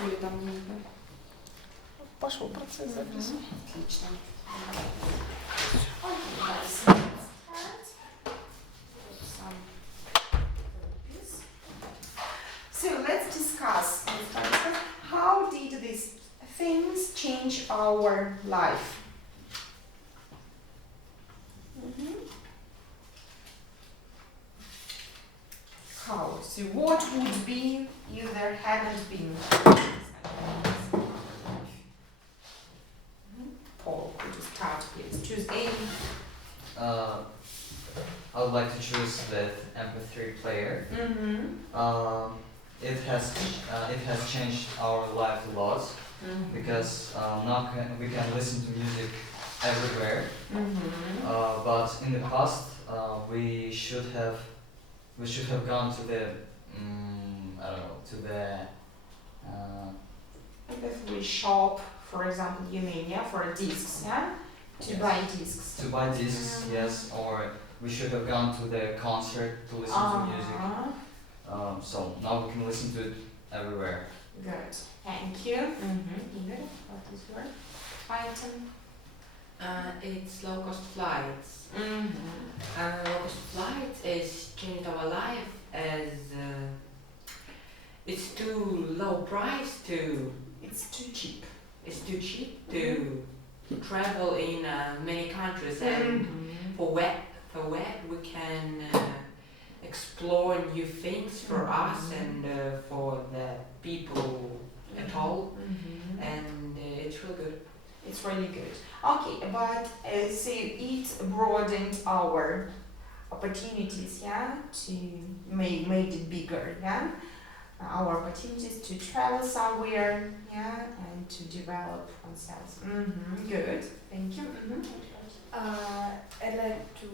Или там не видно? Пошел процесс записи. Отлично. So let's discuss how did these things change our life? How? So what would be if there hadn't been? Paul, could you start, please? Choose any. I would like to choose the MP3 player. It has changed our life a lot because now we can listen to music everywhere. But in the past, we should have gone to the I don't know, to the MP3 shop, for example, you mean, yeah, for discs, yeah? To Yes. buy discs. to buy discs, yes, or we should have gone to the concert to listen to music. So now we can listen to it everywhere. Good. Thank you. Ingrid, what is your item? It's low-cost flights. Low-cost flights is changed our life as it's too low price to. It's too cheap. It's too cheap to travel in many countries, and for what we can explore new things for us and for the people at all, and it's really good. It's really good. Okay, but so it broadened our opportunities, yeah, to made it bigger, yeah. Our opportunities to travel somewhere, yeah, and to develop ourselves. Good. Thank you. I'd like to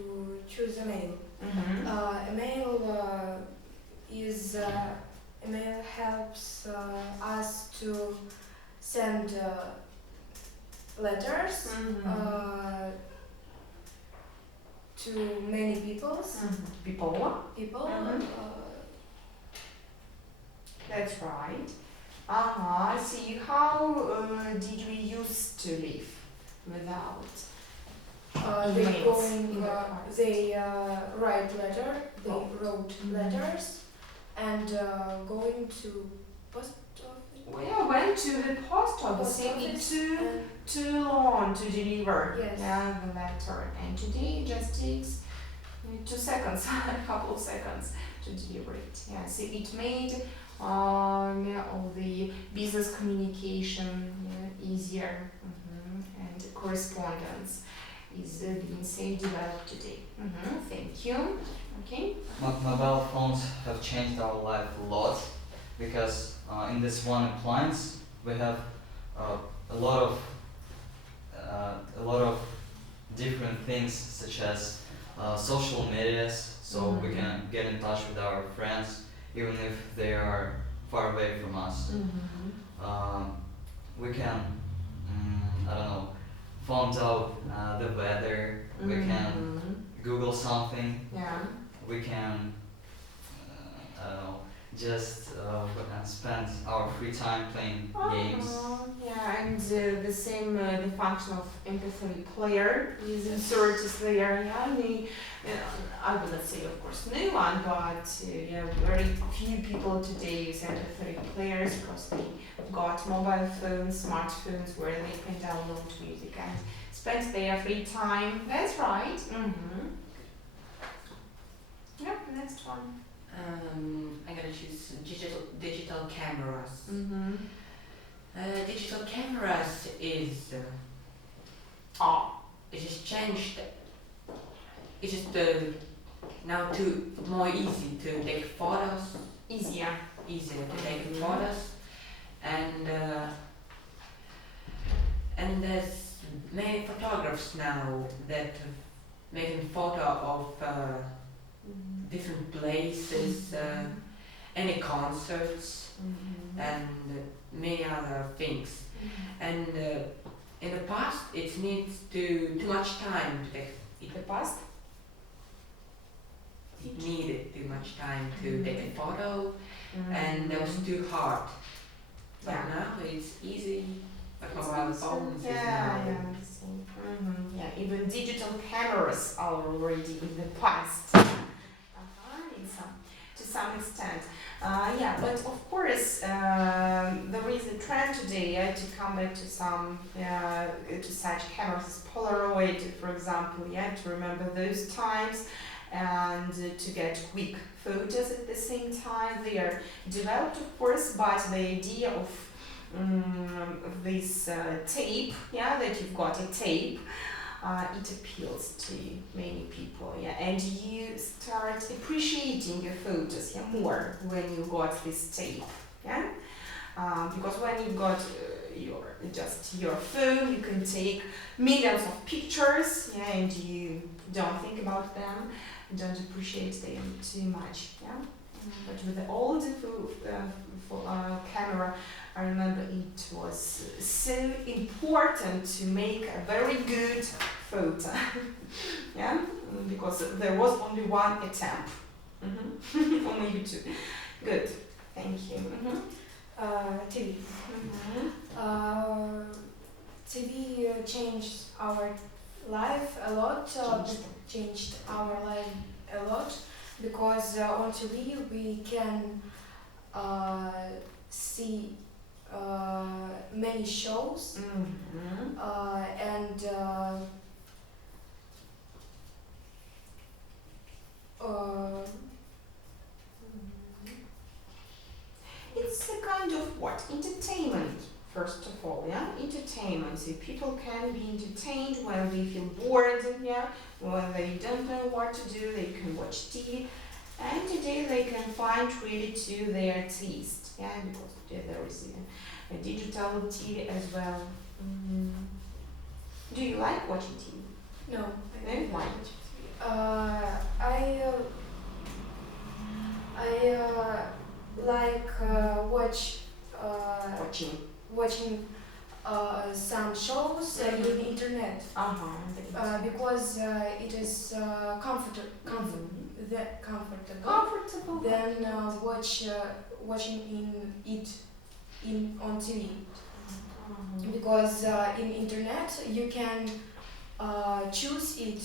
choose email. Email helps us to send letters to many people. That's right. See, how did we used to live without They emails in the past? write wrote letters and going to post office. We went to the post office. It too long to deliver Yes. the letter, and today it just takes 2 seconds, a couple of seconds to deliver it. Yeah, so it made all the business communication easier, and correspondence is being so developed today. Thank you. Okay. Mobile phones have changed our life a lot because in this one appliance we have a lot of different things such as social medias, so we can get in touch with our friends even if they are far away from us. We can I don't know, find out the weather. We can Google something. Yeah. We can I don't know, just spend our free time playing games. Yeah, and the same the function of MP3 player is inserted there. Yeah, I will not say, of course, no one, but very few people today use MP3 players because they got mobile phones, smartphones where they can download music and spend their free time. That's right. Yep, next one. I'm gonna choose digital cameras. Digital cameras is it just changed. It's just now more easy to take photos. Easier To take photos, and there's many photographers now that making photo of different places, any concerts, and many other things. And in the past, it needs too much time to take. The past? It needed too much time to take a photo, and that was too hard. But Yeah. now it's easy. Like It's mobile easy. phones is Yeah, now. yeah, the same. Yeah, even digital cameras are already in the past. In some, to some extent. Yeah, but of course, there is a trend today to come back to some to such cameras as Polaroid, for example. Yeah, to remember those times and to get quick photos at the same time. They are developed, of course, but the idea of this tape, yeah, that you've got a tape, it appeals to many people, yeah, and you start appreciating your photos, yeah, more when you got this tape, yeah, because when you got your phone, you can take millions of pictures, yeah, and you don't think about them, don't appreciate them too much, yeah. But with the old camera, I remember it was so important to make a very good photo, yeah, because there was only one attempt, or maybe two. Good, thank you. TV. TV changed our life a lot. Changed our life a lot because on TV we can see many shows and It's a kind of what? Entertainment, first of all, yeah? Entertainment. So people can be entertained when they feel bored, yeah? When they don't know what to do, they can watch TV. And today they can find really to their taste, yeah? Because today there is a digital TV as well. Do you like watching TV? no. No? Why? I like watching some shows in internet because it is comfortable. Comfortable. Than watching on TV because in internet you can choose it.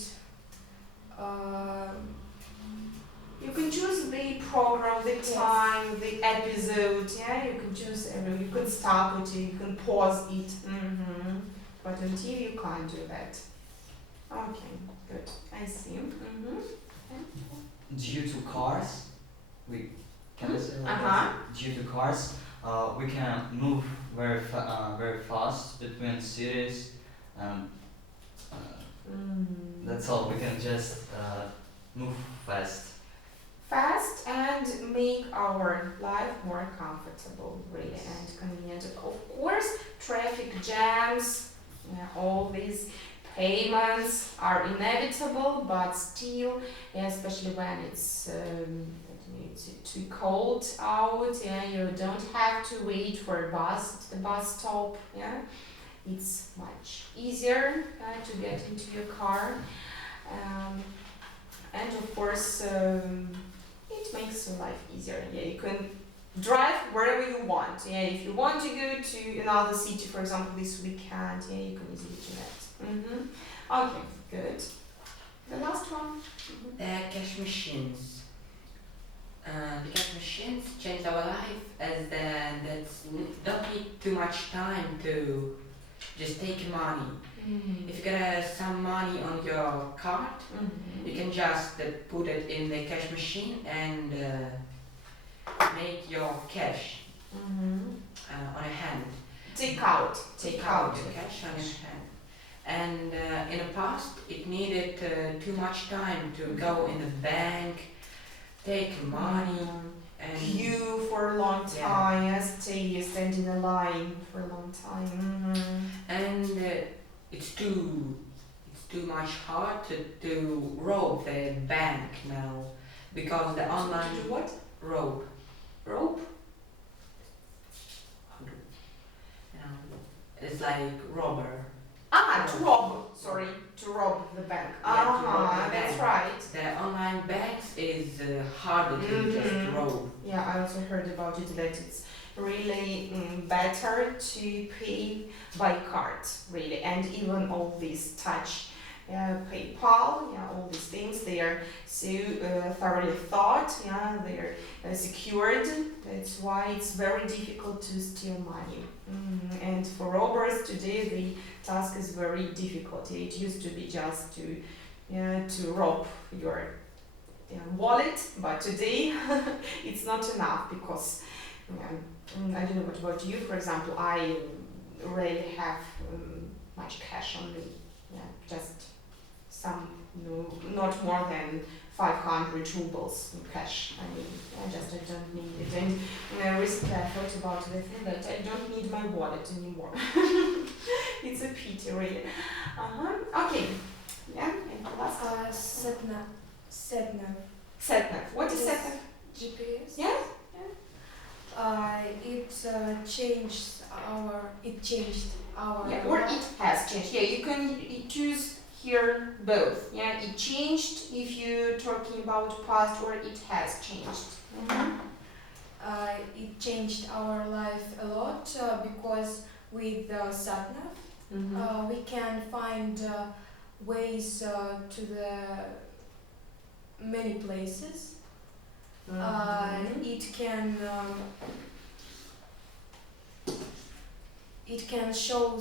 You can choose the program, the time, the episode, yeah? You can choose you can stop it, you can pause it. But on TV you can't do that. Okay, good. I see. Due to cars, we can I say like Uh-huh. that? Due to cars, we can move very fast between cities, and that's all. We can just move fast. Fast and make our life more comfortable, really, and convenient. Of course, traffic jams, all these payments are inevitable, but still, especially when it's too cold out, yeah, you don't have to wait for a bus at the bus stop, yeah. It's much easier to get into your car, and of course, it makes your life easier. Yeah, you can drive wherever you want. Yeah, if you want to go to another city, for example, this weekend, yeah, you can easily do that. Okay, good. The last one. Cash machines. The cash machines changed our life as don't need too much time to just take money. If you get some money on your card, you can just put it in the cash machine and make your cash on a hand. Take out The cash on your hand. And in the past, it needed too much time to go in the bank, take money, and queue for a long time, yes, stand in a line for a long time. and it's too much hard to rob the bank now because the online What? rob Rope? it's like robber. To rob. Sorry, to rob the bank. Yeah, to rob the That's bank. right. The online banks is harder to just rob. Yeah, I also heard about it that really better to pay by card, really, and even all these touch PayPal, all these things, they are so thoroughly thought, they are secured. That's why it's very difficult to steal money. And for robbers today, the task is very difficult. It used to be just to rob your wallet, but today it's not enough because I don't know what about you. For example, I rarely have much cash on me. Just some, not more than 500 rubles in cash. I mean, I don't need it. And recently I thought about the thing that I don't need my wallet anymore. It's a pity, really. Okay. Yeah. And the last. Setnav. What is setnav? GPS. Yeah. It changed our. Yeah, or it has changed. Yeah, you can choose here both. Yeah, it changed if you're talking about past, or it has changed. It changed our life a lot because with Satnav we can find ways to the many places. It can show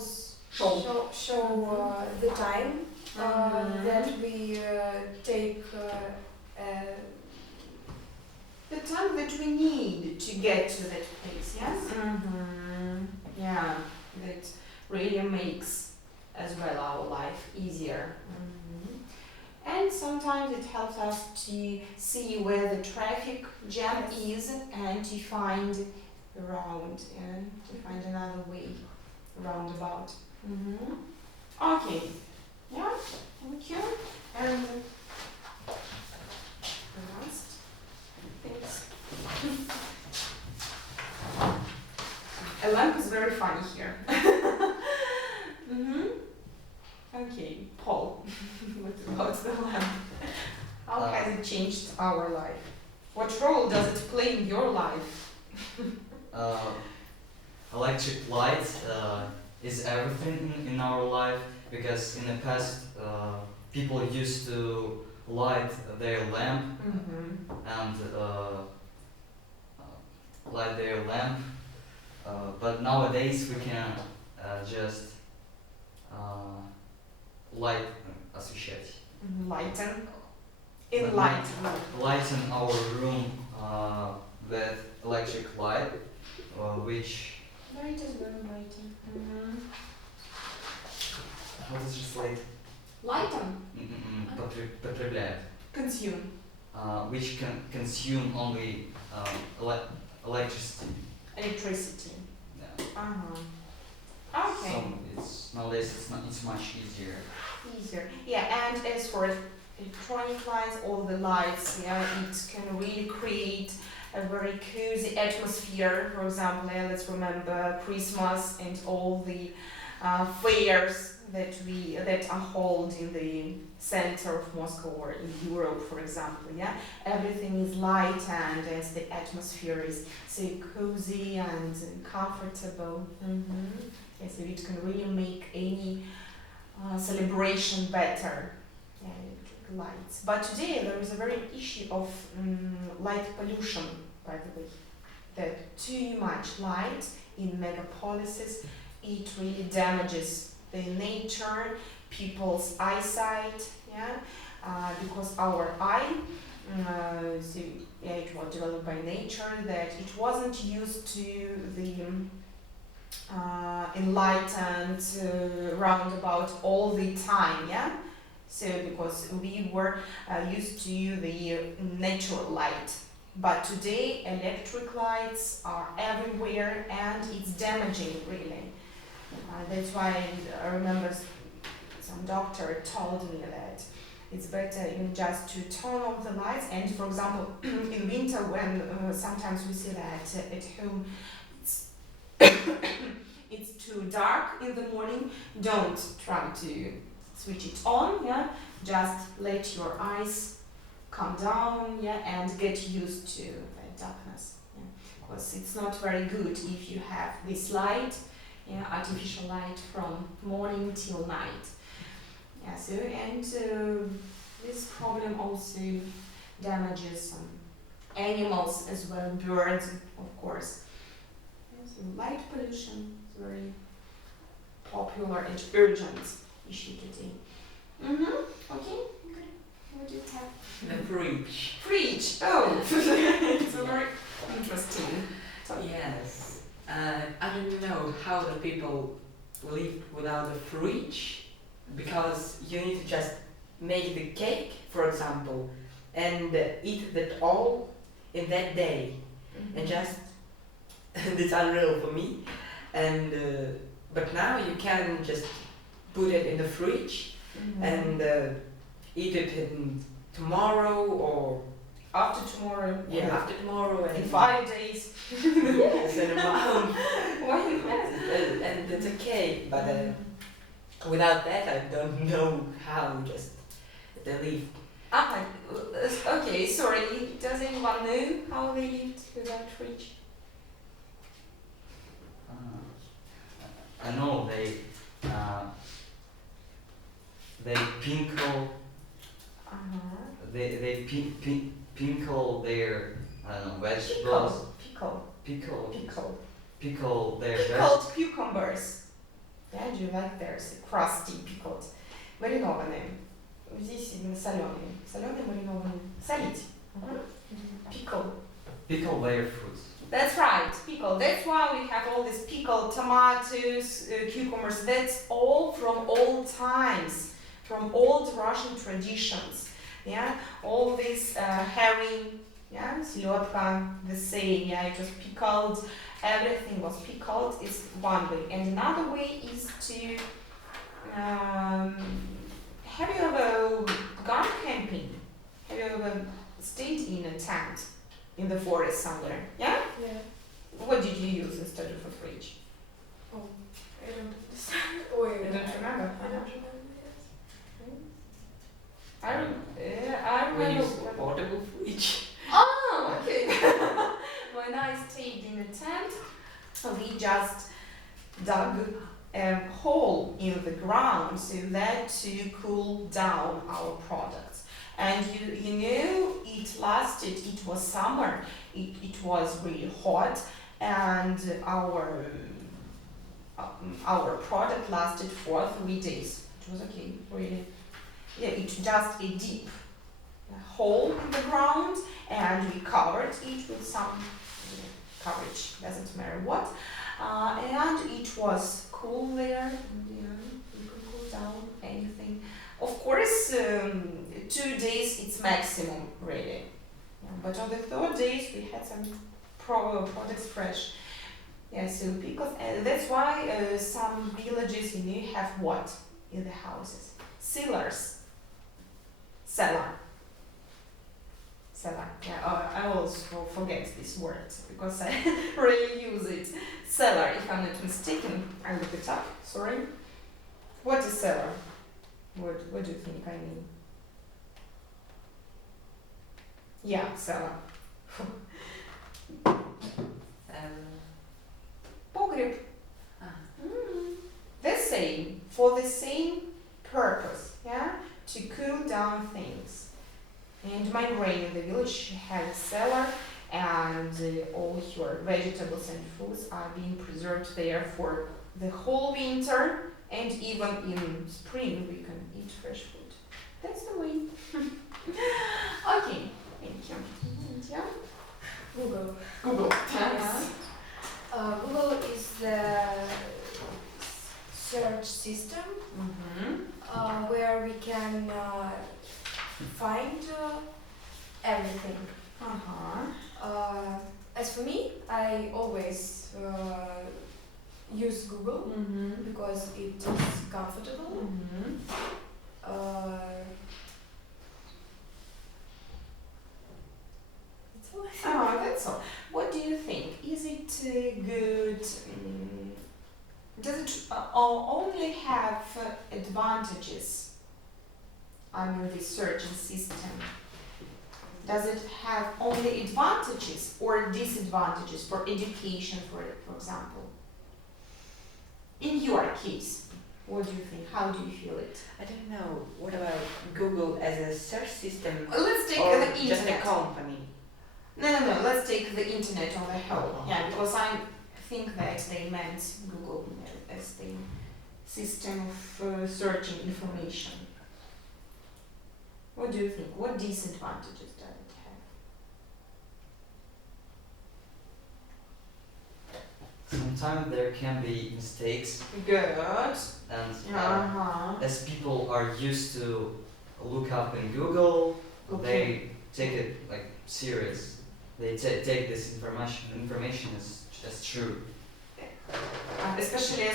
the time that we take. The time that we need to get to that place, yes? Yeah, that really makes as well our life easier. And sometimes it helps us to see where the traffic jam is and to find around, to find another way roundabout. Okay, yeah, thank you. And the last. Thanks. A lamp is very funny here. Okay, Paul, what about the lamp? How has it changed our life? What role does it play in your life? Electric light is everything in our life, because in the past people used to light their lamp and but nowadays we can just light освещать. Lighten our room with electric light, which Light is very lighten. how does it translate? Lighten. Потребляет. Consume. Which can consume only electricity. Electricity. Yeah. Okay. So nowadays it's much easier. Yeah, and as for electronic lights, all the lights, it can really create a very cozy atmosphere. For example, let's remember Christmas and all the fairs that are held in the center of Moscow or in Europe, for example. Everything is lightened and the atmosphere is so cozy and comfortable. So it can really make any celebration better. Electric lights. But today there is a very issue of light pollution, by the way. That too much light in megapolises, it really damages the nature, people's eyesight, because our eye, it was developed by nature, that it wasn't used to the enlightened roundabout all the time, So because we were used to the natural light. But today electric lights are everywhere and it's damaging, really. That's why I remember some doctor told me that it's better just to turn off the lights. And for example, in winter, when sometimes we see that at home it's too dark in the morning, don't try to switch it on. Just let your eyes calm down, and get used to the darkness. because it's not very good if you have this light, artificial light from morning till night. Yeah, so and this problem also damages some animals as well, birds, of course. Yeah, so light pollution is very popular and urgent issue today. Okay. Good. What do you have? The fridge. Fridge. Oh, it's a very interesting topic. Yes. I don't know how the people live without the fridge, because you need to just make the cake, for example, and eat that all in that day, and just it's unreal for me. And but now you can just put it in the fridge and eat it in tomorrow or After tomorrow. after tomorrow and In 5 days. yes, in a month. Why not? And it's okay, but without that I don't know how just they live. Okay, sorry. Does anyone know how they lived without fridge? I know they pinkle they pinkle their vegetables. Pickle their Pickled cucumbers. Yeah, do you like theirs? Crusty pickled. Маринованные. Здесь именно соленые. Соленые, маринованные. Солить. Pickle their fruits. That's right, pickle. That's why we have all these pickled tomatoes, cucumbers. That's all from old times, from old Russian traditions. Yeah, all this herring, yeah, селедка, the same. Yeah, it was pickled. Everything was pickled. It's one way, and another way is to. Have you ever gone camping? Have you ever stayed in a tent in the forest somewhere? Yeah? Yeah. What did you use instead of a fridge? Oh, I don't understand. Wait, You don't remember? I don't remember. I We remember. use portable fridge. Oh, okay. When I stayed in a tent, we just dug a hole in the ground so that to cool down our products. And you know, it lasted, it was summer, it was really hot, and our product lasted for 3 days. It was okay, really. Yeah, it's just a deep hole in the ground, and we covered it with some coverage, doesn't matter what. And it was cool there, and, you can cool down anything. Of course, 2 days it's maximum, really. Yeah, but on the 3rd days we had some products fresh. Yeah, so because that's why some villages have what in the houses? Cellars. Cellar. Yeah, I always forget this word because I really use it. Cellar, if I'm not mistaken. I look it up. Sorry. What is cellar? What do you think I mean? Yeah, cellar. Погреб. The same, for the same purpose, yeah, to cool down things. And my granny in the village had a cellar, and all her vegetables and fruits are being preserved there for the whole winter, and even in spring we can eat fresh food. That's the way. Okay, thank you. Yeah. Google. Google. Yes. Google is the search system where we can find everything. As for me, I always use Google because it is comfortable. That's all I think. Oh, that's all. What do you think? Is it good? Does it only have advantages? I mean, the searching system. does it have only advantages or disadvantages for education, for example? In your case, what do you think? How do you feel it? I don't know. What about Google as a search system Let's take or the just a internet. company? No. Let's take the internet on the whole. Yeah, because I think that they meant Google as the system of searching information. What do you think? What disadvantages does it have? Sometimes there can be mistakes, Good. and Uh-huh. as people are used to look up in Google, Okay. they take it like serious. They take this information as true. Especially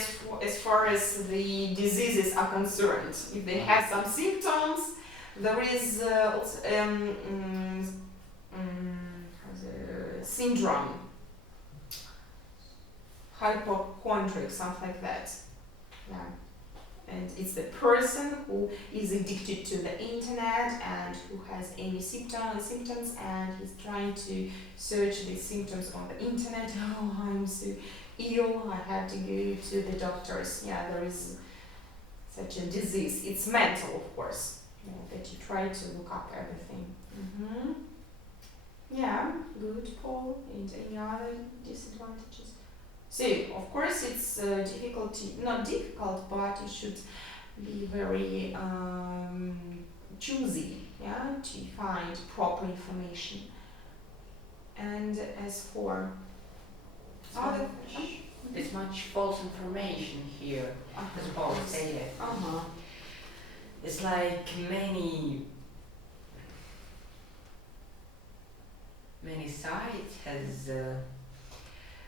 as far as the diseases are concerned. If they have some symptoms, there is also syndrome, hypochondriac, something like that. Yeah. And it's the person who is addicted to the internet and who has any symptoms and he's trying to search the symptoms on the internet. Oh, I'm so ill, I have to go to the doctors. Yeah, there is such a disease. It's mental, of course, that you try to look up everything. Mm-hmm. Yeah, good, Paul. And any other disadvantages? So, of course, it's not difficult, but you should be very choosy, yeah, to find proper information. And as for other There's much false information here, as Paul said. It's like many sites has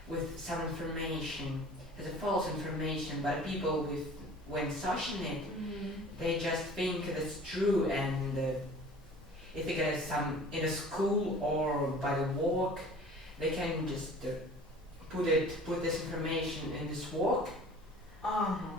with some information, has a false information, but people when searching it, they just think that's true, and if they get some in a school or by the work, they can just put this information in this work,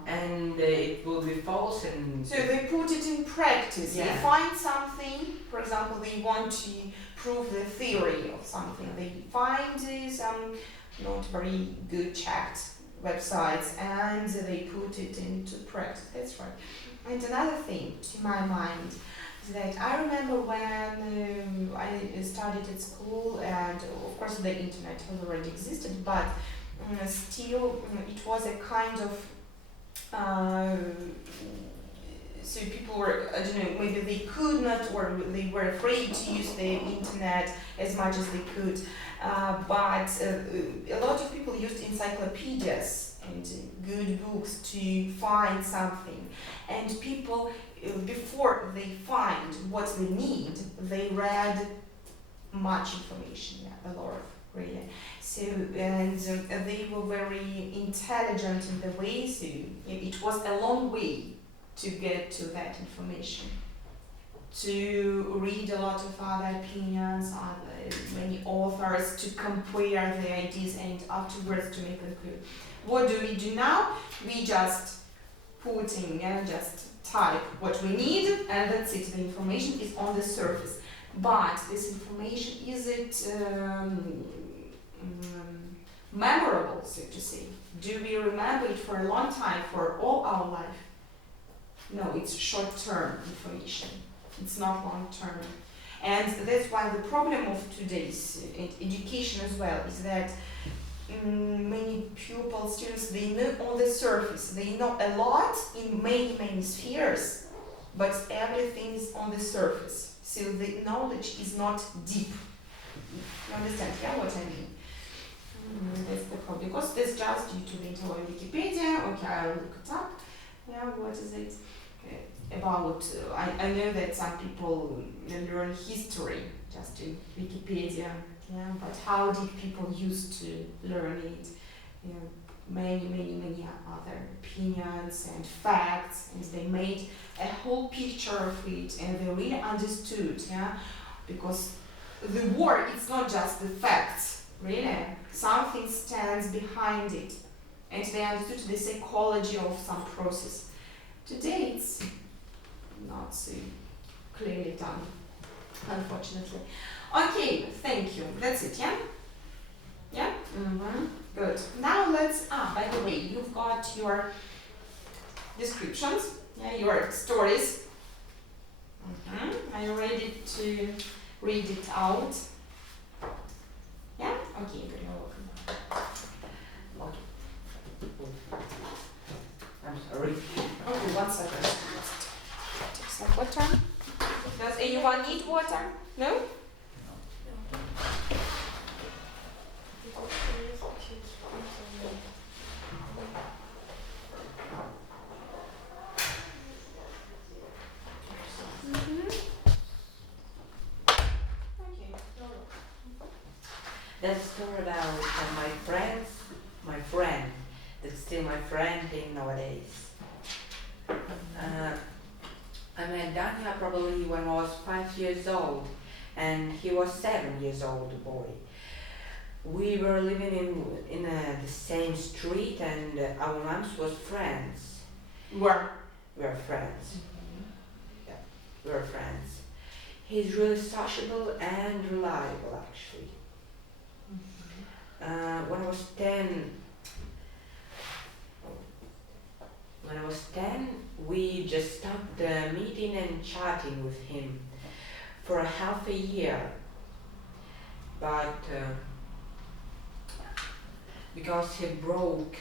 and it will be false. And so they put it in practice. Yeah. They find something, for example, they want to prove the theory of something. They find some not very good checked websites and they put it into practice. That's right. And another thing to my mind is that I remember when I studied at school, and of course the internet has already existed, but still it was a kind of so people were, I don't know, maybe they could not, or they were afraid to use the internet as much as they could. But a lot of people used encyclopedias and good books to find something. And people, before they find what they need, they read much information, a lot of really. So, and they were very intelligent in the way, so it was a long way to get to that information, to read a lot of other opinions, many authors, to compare the ideas and afterwards to make a conclusion. What do we do now? We just put in and just type what we need, and that's it. The information is on the surface. But this information, is it memorable, so to say? Do we remember it for a long time, for all our life? No, it's short-term information. It's not long-term. And that's why the problem of today's education as well is that many pupils, students, they know on the surface. They know a lot in many, many spheres, but everything is on the surface. So the knowledge is not deep. You understand, yeah, what I mean? That's the problem. Because this just due to the internet Wikipedia. Okay, I'll look it up. Yeah, what is it? About, I know that some people learn history just in Wikipedia, yeah, but how did people used to learn it? You know, many other opinions and facts, and they made a whole picture of it, and they really understood, yeah, because the war, it's not just the facts, really, something stands behind it, and they understood the psychology of some process. Today it's not so clearly done. unfortunately. Okay, thank you. That's it, yeah? Yeah? Good. Now let's, by the way, you've got your descriptions, yeah, your stories. Are you ready to read it out? Yeah? Okay, good. You're welcome. Okay. I'm sorry. Okay, 1 second. Take some water. Does anyone need water? No? That story about my friend, that's still my friend in nowadays. I met Daniel probably when I was 5 years old, and he was 7 years old, a boy. We were living in the same street, and our moms was friends. Where? We were friends. Yeah, we were friends. He's really sociable and reliable, actually. When I was 10, we just stopped meeting and chatting with him for a half a year. But because he broke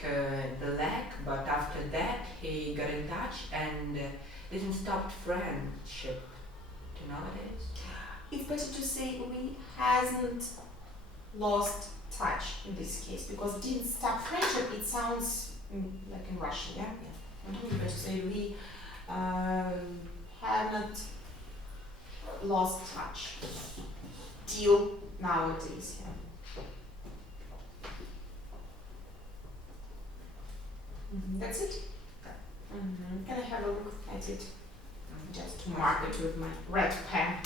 the leg, but after that he got in touch and didn't stop friendship to nowadays. It's better to say we hasn't lost touch in this case, because didn't stop friendship, it sounds like in Russian, yeah? It's better to say we haven't lost touch till nowadays, yeah? That's it? Can I have a look at it? Just to mark it with my red pen.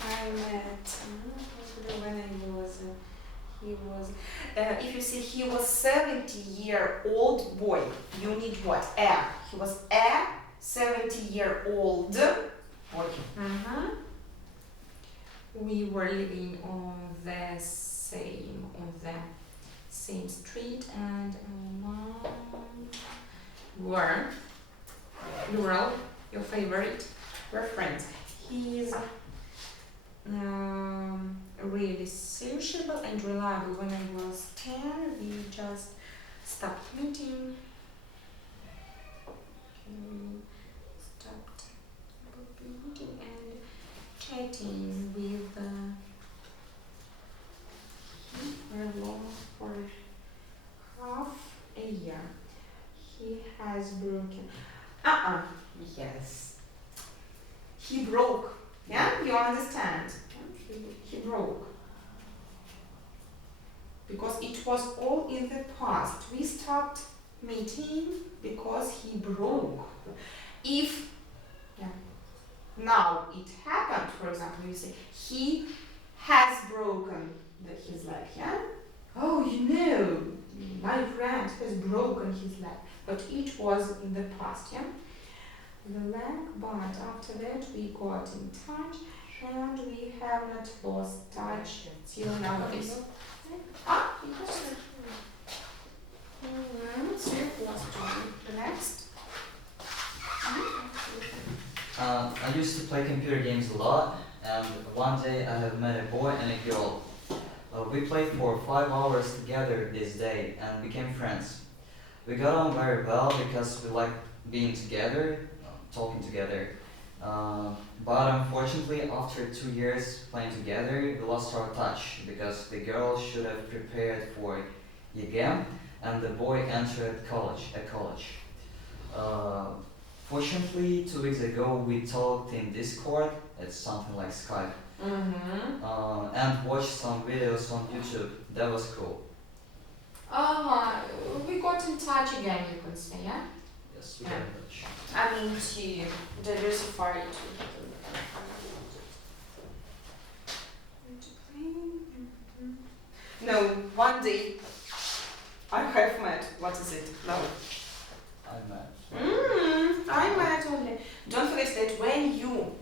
I met when he was if you see he was 70-year-old boy, you need what? He was a 70-year-old boy. We were living on the same street, and mom were girl, your favorite, were friends. He's really sociable and reliable. When I was 10, we just stopped meeting. We stopped meeting and chatting with him for half a year. He has broken. Yes. He broke. Yeah, you understand? He broke. Because it was all in the past. We stopped meeting because he broke. If now it happened, for example, you say he has broken his leg, yeah? Oh, you know, my friend has broken his leg. But it was in the past, yeah? The leg, but after that we got in touch and we have not lost touch till nowadays. So the next. I used to play computer games a lot, and one day I have met a boy and a girl. We played for 5 hours together this day and became friends. We got on very well because we liked being together, talking together. But unfortunately, after 2 years playing together, we lost our touch because the girl should have prepared for exam and the boy entered college. Fortunately, 2 weeks ago we talked in Discord. It's something like Skype. And watched some videos on YouTube. That was cool. We got in touch again, you could say, yeah? Yes, we got in touch. I mean, to diversify it. No, one day I have met. What is it? No. I met. I met only. Don't forget that when you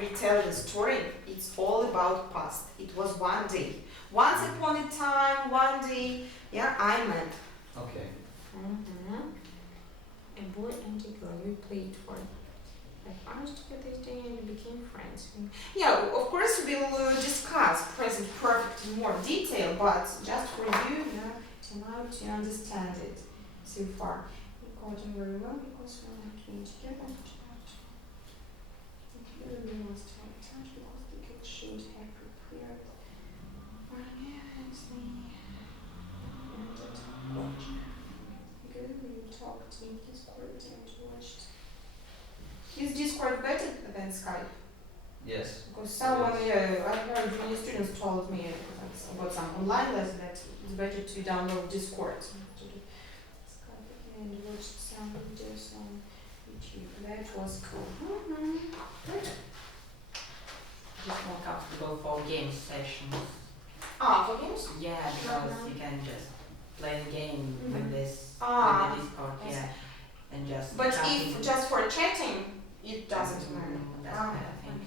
retell the story, it's all about past. It was one day. Once upon a time, one day, yeah, I met. Okay. A boy and a girl, you played for. I found together this day and we became friends. Yeah, of course we'll discuss present perfect in more detail, but just for you, tonight you understand it so far. We got on very well because we have been together. We must have touch because the kids should have prepared. Good, we talked in Discord and watched. Is Discord better than Skype? Yes. Because someone, I heard many students told me about some online lesson that it's better to download Discord. Skype and watched some videos on YouTube. That was cool. Just more comfortable for game sessions. For games? Yeah, because you can just play the game with this with Ah, the Discord, I yeah, and just. But chatting. if just for chatting, it doesn't matter. That's Ah, better, I think.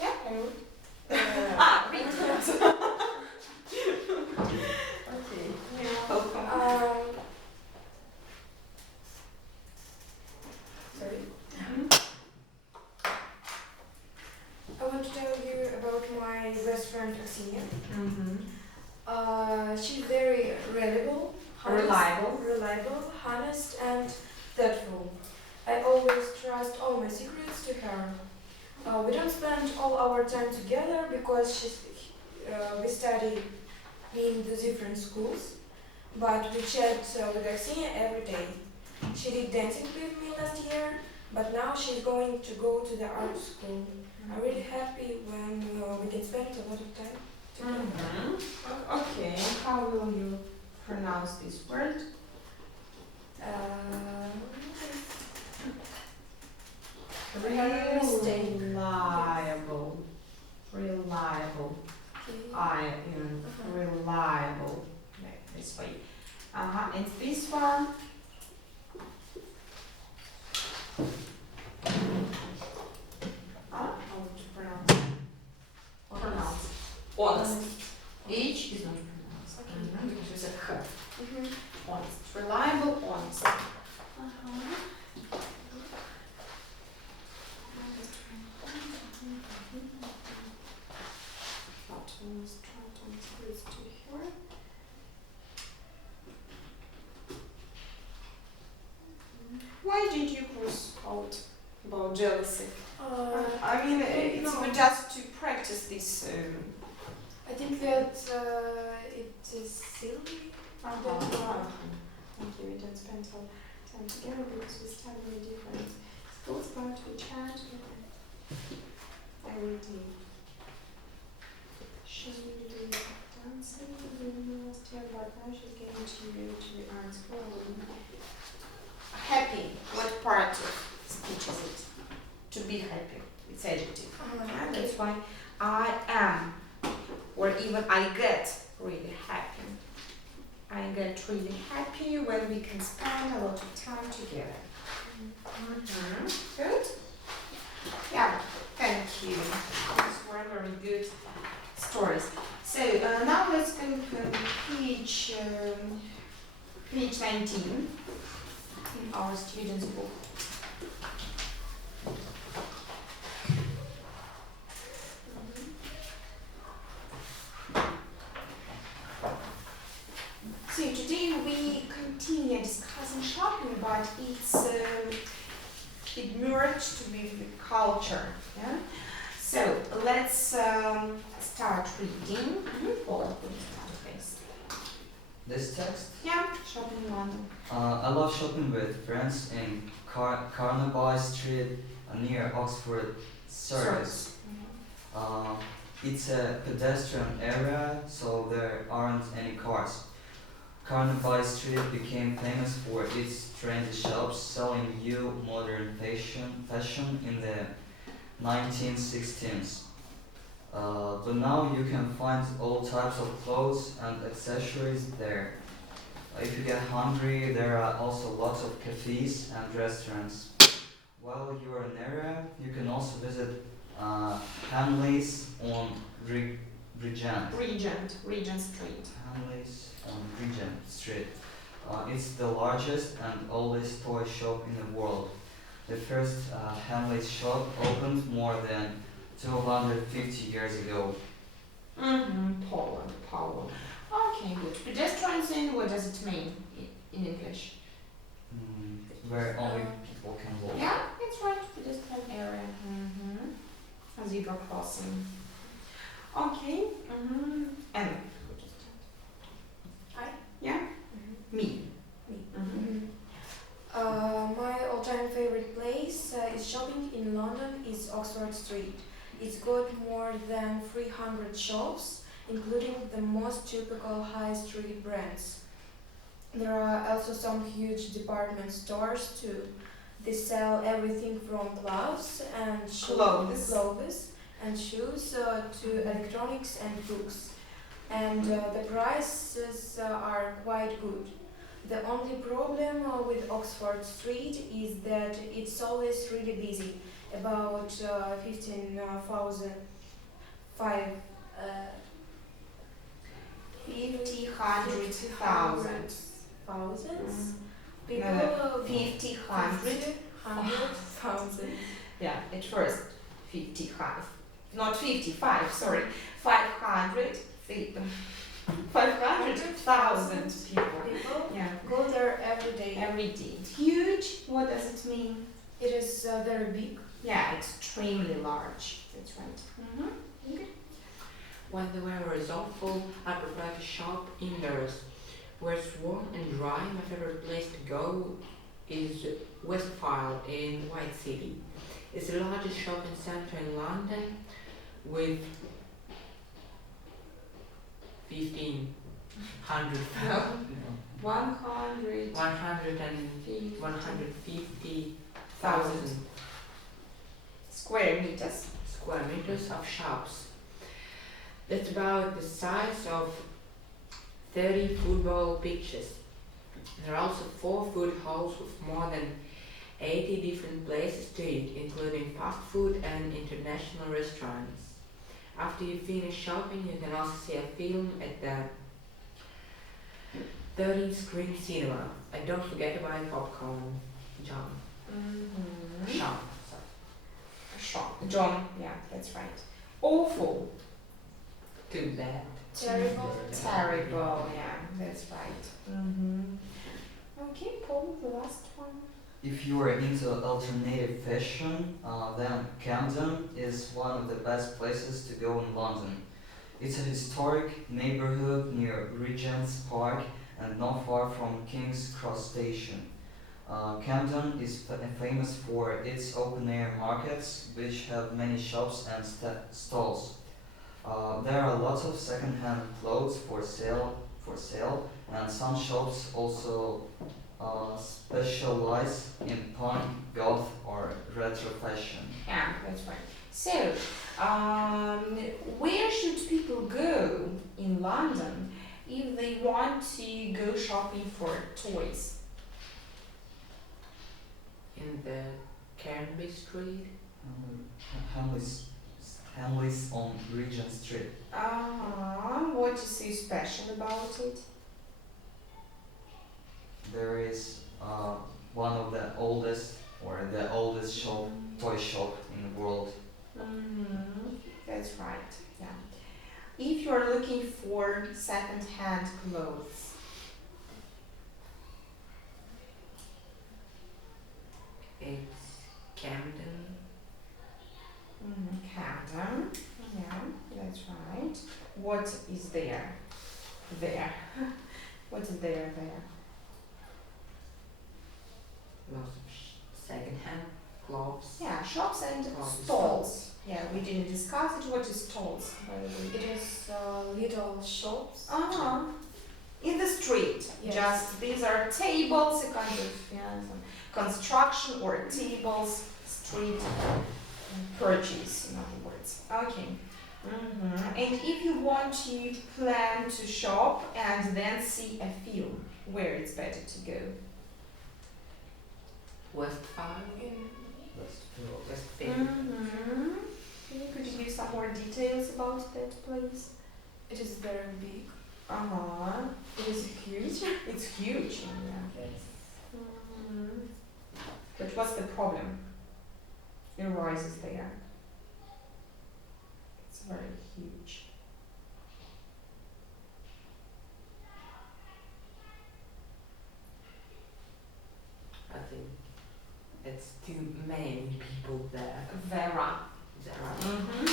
Yeah, I would. Read Okay. Welcome. Sorry. I want to tell you about my best friend Aksenia. She's very reliable, reliable, honest, and thoughtful. I always trust all my secrets to her. We don't spend all our time together because we study in the different schools, but we chat with Aksenia every day. She did dancing with me last year, but now she's going to go to the art school. I'm really happy when we can spend a lot of time together. Okay, how will you pronounce this word? Reliable. Reliable. Reliable. This way. And this one. How to pronounce? Pronounce. Honest. H is not pronounced. Because it's a H. Honest. Reliable, honest. Why did you cross out about jealousy? I mean, it's just to practice this. I think that it is silly. Thank you. We don't spend all time together because we study in different schools, but we chat every day. She did dancing last year, but now she's going to go to the art school. Happy. What part of speech is it? To be happy. It's adjective. And that's why I am, or even I get really happy. I get really happy when we can spend a lot of time together. Good? Yeah, thank you. These were very good stories. So now let's go to page 19 in our student's book. So today we continue discussing shopping, but it merged with the culture. Yeah. So let's start reading. Paul, please start this. This text? Yeah, shopping in London. I love shopping with friends in Carnaby Street near Oxford Circus. It's a pedestrian area, so there aren't any cars. Carnaby Street became famous for its trendy shops selling new modern fashion in the 1960s. But now you can find all types of clothes and accessories there. If you get hungry, there are also lots of cafes and restaurants. While you are in area, you can also visit Hamleys on Regent. Regent Street. Hamleys on Regent Street. It's the largest and oldest toy shop in the world. The first Hamleys shop opened more than 250 years ago. Poland. Okay, good. Pedestrian zone, what does it mean in English? Where only people can walk. Yeah, it's right. Pedestrian area. A zebra crossing. Okay. And I? yeah, me. My all-time favorite place is shopping in London is Oxford Street. It's got more than 300 shops, including the most typical high street brands. There are also some huge department stores too. They sell everything from clothes and shoes to electronics and books. And the prices are quite good. The only problem with Oxford Street is that it's always really busy. About 15,000 people. No, 50, 100. 100,000. Yeah, at first 55. Not 55, sorry. 500. 500,000 people. Yeah. Go there every day. Every day. Huge. What does it mean? It is very big. Yeah, extremely large. That's right. When the weather is awful, I prefer to shop indoors. Where it's warm and dry, my favorite place to go is Westfield in White City. It's the largest shopping centre in London with 1,500 150,000 square meters. square meters of shops. That's about the size of 30 football pitches. There are also 4 food halls with more than 80 different places to eat, including fast food and international restaurants. After you finish shopping, you can also see a film at the 13-screen cinema. And don't forget to buy popcorn, John. Sean, sorry. John, yeah, that's right. Awful. Too bad. Terrible. Terrible, yeah, that's right. Okay, Paul, the last one. If you are into alternative fashion, then Camden is one of the best places to go in London. It's a historic neighborhood near Regent's Park and not far from King's Cross Station. Camden is famous for its open-air markets, which have many shops and stalls. There are lots of second-hand clothes for sale, and some shops also specialize in punk, goth, or retro fashion. Yeah, that's right. So, where should people go in London if they want to go shopping for toys? In the Cairnby Street. Hamleys on Regent Street. What is so special about it? There is one of the oldest toy shop in the world. That's right, yeah. If you're looking for second-hand clothes, It's Camden. Camden, yeah, that's right. What is there? What is there? Lots of second-hand clothes. Yeah, shops and Clothes. stalls. Yeah, we didn't discuss it. What is stalls, by the way? It is little shops. In the street. Yes. Just these are tables, a kind of some construction or tables, street purchase, in other words. Okay. And if you want to plan to shop and then see a film, where it's better to go? Westphal. Westfield. Could you give some more details about that place? It is very big. It is huge. It's huge. Yeah. Yes. But what's the problem? It arises there. It's very huge. I think it's too many people there. There are. There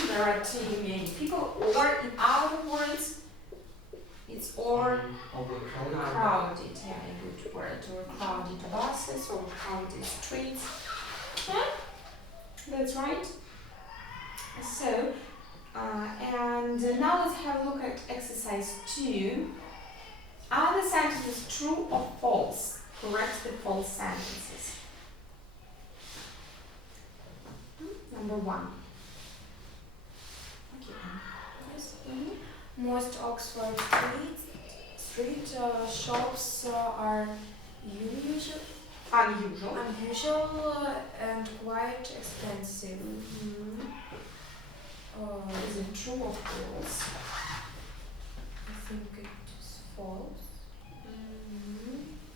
There are too many people, or in other words, it's or Overcrowded. crowded, yeah, a good word, or crowded buses or crowded streets. Yeah, that's right. So, and now let's have a look at exercise 2. Are the sentences true or false? Correct the false sentences. Number 1. Okay. Yes. Most Oxford street shops are unusual and quite expensive. Is it true or false? I think it is false.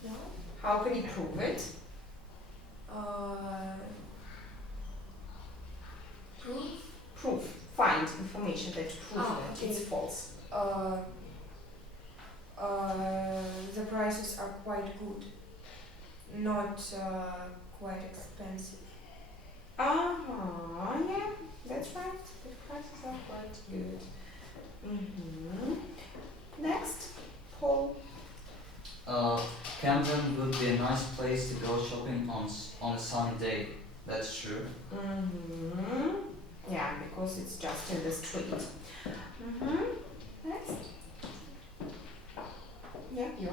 No. How can you prove it? Proof. Proof. Find information that proves that Okay. it's false. The prices are quite good, not quite expensive. Yeah, that's right. The prices are quite good. Next, Paul. Camden would be a nice place to go shopping on a sunny day. That's true. Yeah, because it's just in the street. Next. Yeah, you.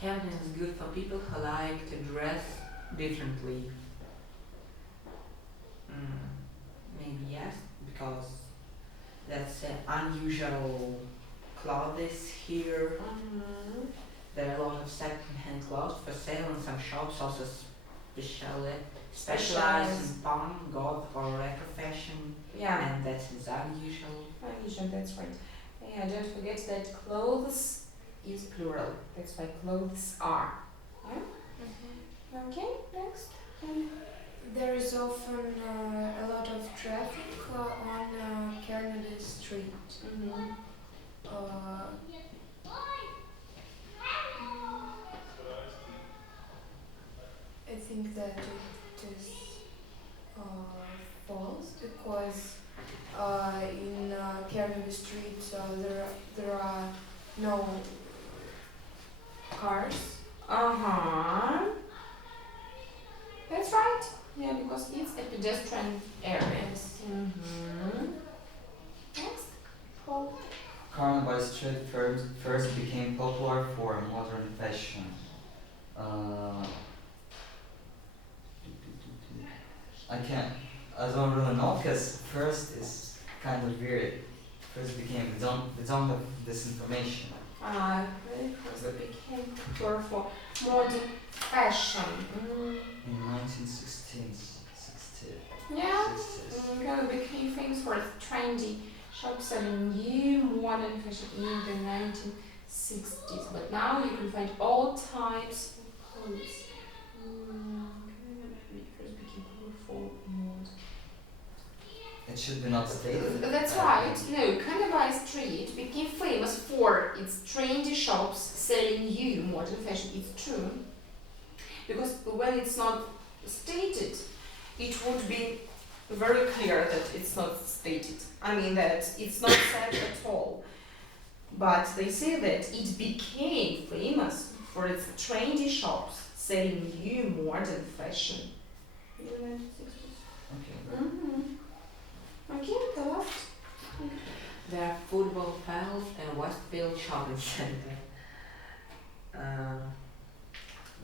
Camden is good for people who like to dress differently. Maybe yes, because that's unusual clothes here. There are a lot of second-hand clothes for sale, and some shops also specialize in palm, gold, or retro fashion, Yeah. and that is unusual. Unusual, that's right. Yeah, don't forget that clothes is plural. That's why clothes are. Yeah? Okay, next. There is often a lot of traffic on Carnaby Street. I think that it is false because in Carnaby Street there are no cars. That's right. Yeah, because it's a pedestrian area. Next. Paul. Carnaby Street first became popular for modern fashion. I don't really know because first is kind of weird. First became, we don't have this information. First became popular for modern fashion. In 1960s. Yeah. It became famous for its trendy shops selling new modern fashion in the 1960s. But now you can find all types of clothes. First became popular for modern. It should be not stated. That's right. No, Carnaby Street became famous for its trendy shops selling new modern fashion. It's true. Because when it's not stated, it would be very clear that it's not stated. I mean that it's not said at all. But they say that it became famous for its trendy shops selling new modern fashion. Okay. Okay, the last. There are football fields and Westfield shopping center.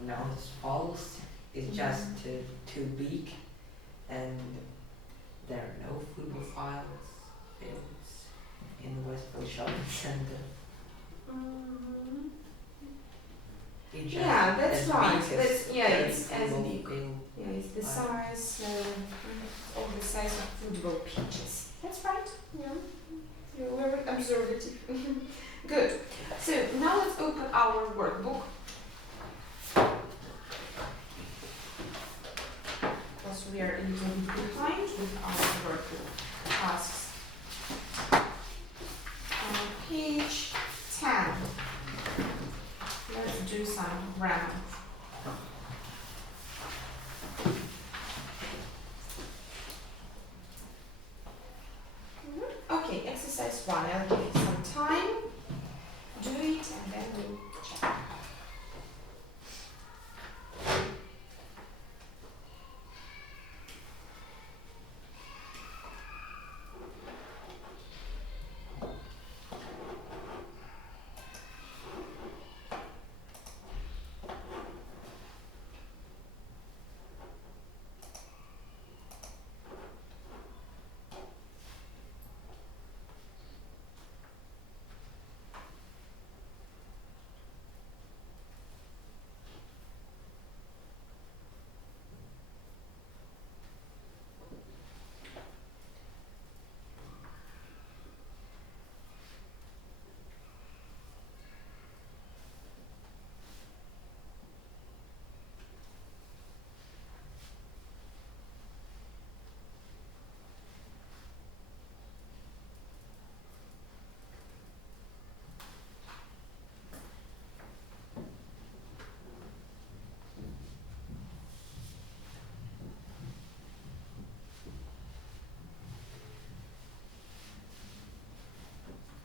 No, it's false. It's just too big, and there are no football fields It's in the Westfield Shopping Center. It just Yeah, that's as right. big as That's yeah, it's as football big. field. Yeah, it's the Right. size of the size of football pitches. That's right. Yeah, you're very observative. Good. So now let's open our workbook. Because we are a little bit behind with our workbook tasks. On page 10. Let's do some grammar. Okay, exercise 1. I'll give you some time. Do it and then we'll check.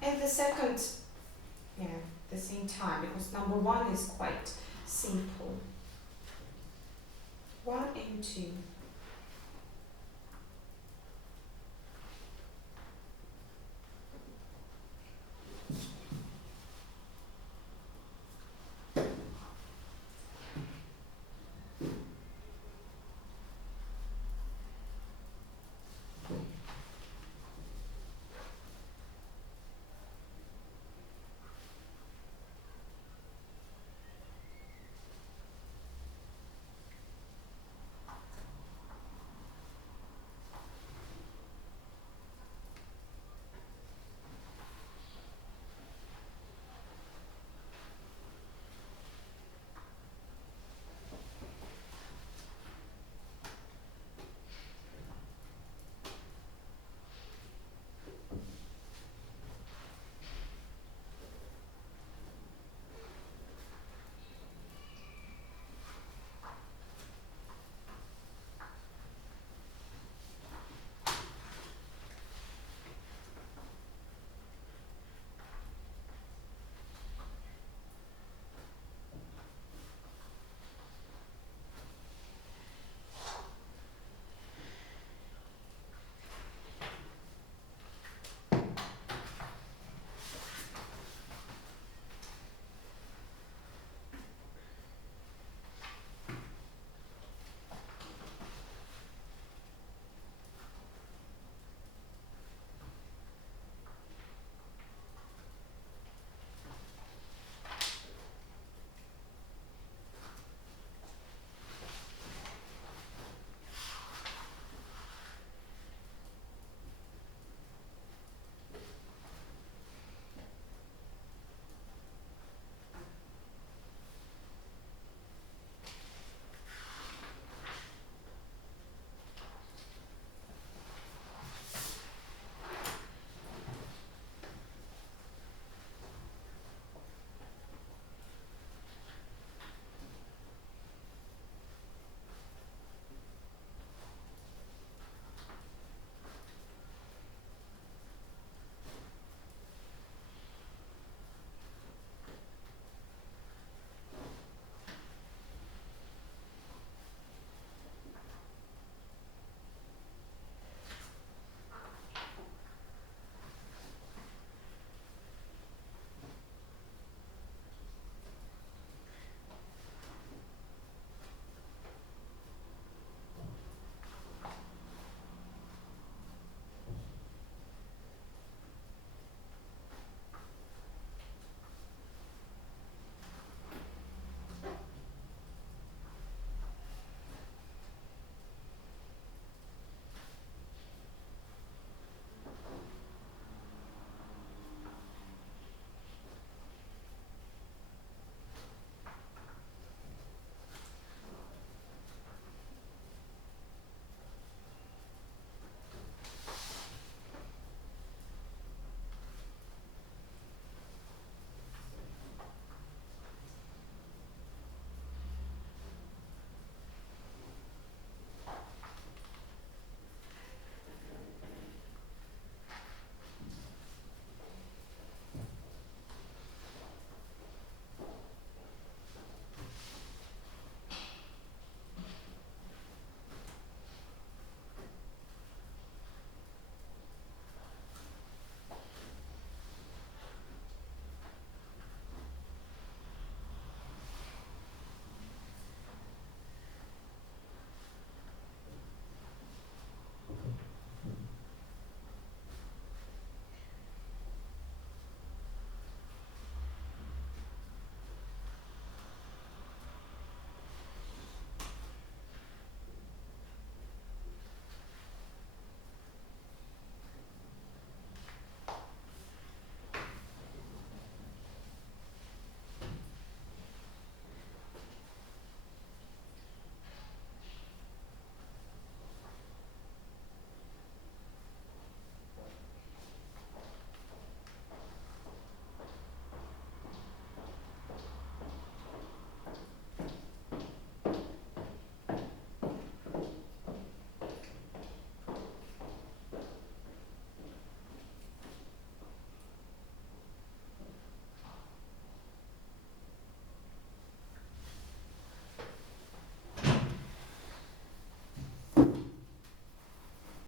And the second, the same time, because number 1 is quite simple. 1 and 2.